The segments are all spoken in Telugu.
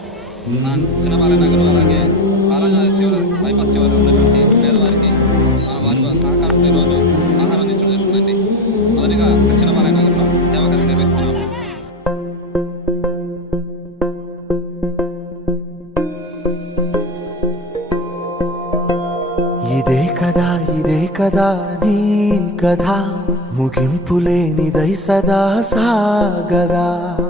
పుట్టినరోజు నగరం అలాగే బాలాజీ శివ బైపాస్ చివరి ఉన్నటువంటి పేదవారికి వారి సహకారంతో ఈరోజు ఆహారం అందించడం జరుగుతుందండి. మొదటిగా చిన్నబాల నగరంలో సేవా కార్యక్రమం నిర్వహిస్తున్నాం. ఇదే కదా ఇదే కదా నీ కథ. ముగింపు లేనిదై సదా సాగదా.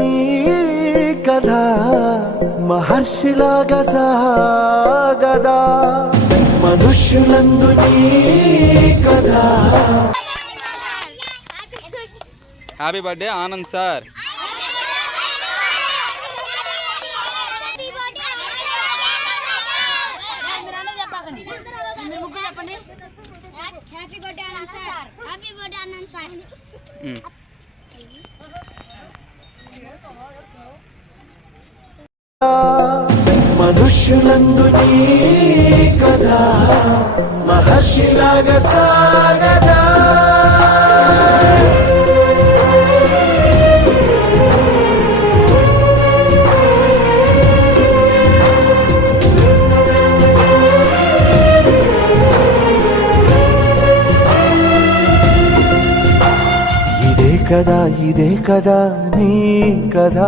మహర్షిలాగా సాగదా. మనుష్యులందు కథ. Happy birthday Anand sir happy birthday Anant sir happy birthday Anant sir um. మనుష్యులందు నీ కథ మహర్షిలాగా సాగదా. ఇదే కదా ఇదే కదా నీ కదా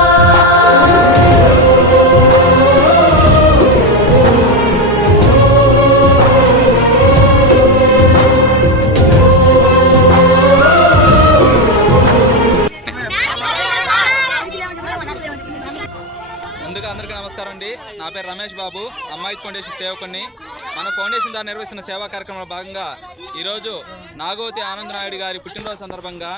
అందరికీ నమస్కారం అండి. నా పేరు రమేష్ బాబు అమ్మాయి ఫౌండేషన్ సేవకుని మన ఫౌండేషన్ ద్వారా నిర్వహిస్తున్న సేవా కార్యక్రమంలో భాగంగా ఈరోజు నాగవతి ఆనంద్ నాయుడు గారి పుట్టినరోజు సందర్భంగా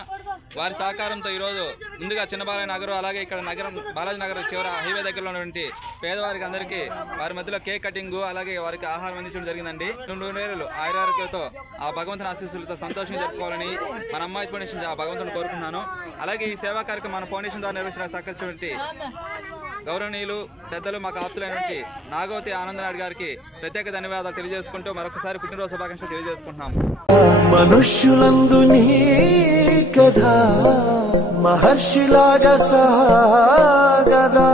వారి సహకారంతో ఈరోజు ముందుగా చిన్నబాలయ నగరం అలాగే ఇక్కడ నగరం బాలాజీ నగరం చివర హైవే దగ్గరలో ఉన్నటువంటి పేదవారికి అందరికీ వారి మధ్యలో కేక్ కటింగ్ అలాగే వారికి ఆహారం అందించడం జరిగిందండి. రెండు నేరులు ఆయురారోగ్యాలతో ఆ భగవంతుని ఆశీస్సులతో సంతోషం జరుపుకోవాలని మన అమ్మాయి ఫౌండేషన్ ఆ భగవంతుని కోరుకుంటున్నాను. అలాగే ఈ సేవా కార్యక్రమం మన ఫౌండేషన్ ద్వారా నిర్వహించిన సహకరించినటువంటి గౌరవనీయులు పెద్దలు మాకు ఆప్తులైనటువంటి నాగవతి ఆనందనాయుడు గారికి ప్రత్యేక ధన్యవాదాలు తెలియజేసుకుంటూ మరొకసారి పుట్టినరోజు శుభాకాంక్షలు తెలియజేసుకుంటున్నాం మనుష్యులందు నీ మహర్షిలాగా సాగదా.